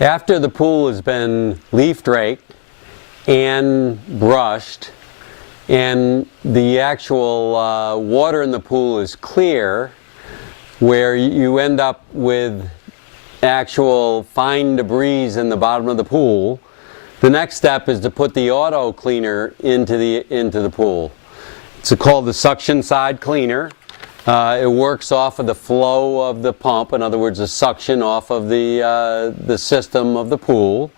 After the pool has been leaf raked and brushed and the actual water in the pool is clear, where you end up with actual fine debris in the bottom of the pool, the next step is to put the auto cleaner into the pool. It's called the suction side cleaner. It works off of the flow of the pump, in other words, the suction off of the system of the pool.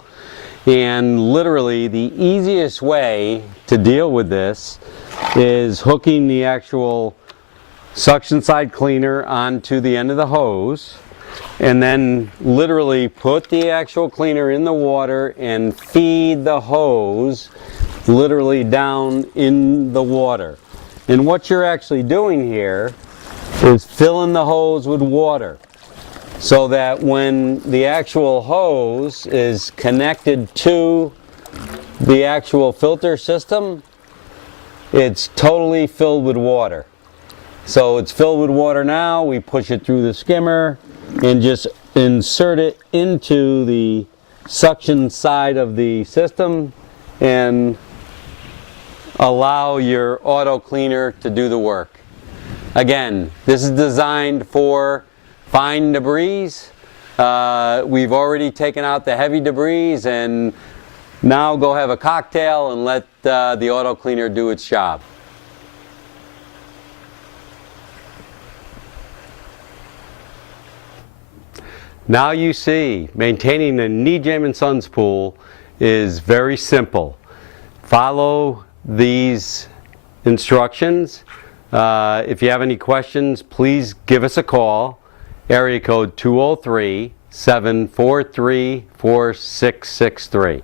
And literally the easiest way to deal with this is hooking the actual suction side cleaner onto the end of the hose, and then literally put the actual cleaner in the water and feed the hose literally down in the water. And what you're actually doing here is filling the hose with water, so that when the actual hose is connected to the actual filter system, it's totally filled with water. So it's filled with water now, we push it through the skimmer and just insert it into the suction side of the system and allow your auto cleaner to do the work. Again, this is designed for fine debris. We've already taken out the heavy debris, and now go have a cocktail and let the auto cleaner do its job. Now you see, maintaining a NEJAME & Sons pool is very simple. Follow these instructions. If you have any questions, please give us a call. Area code 203-743-4663.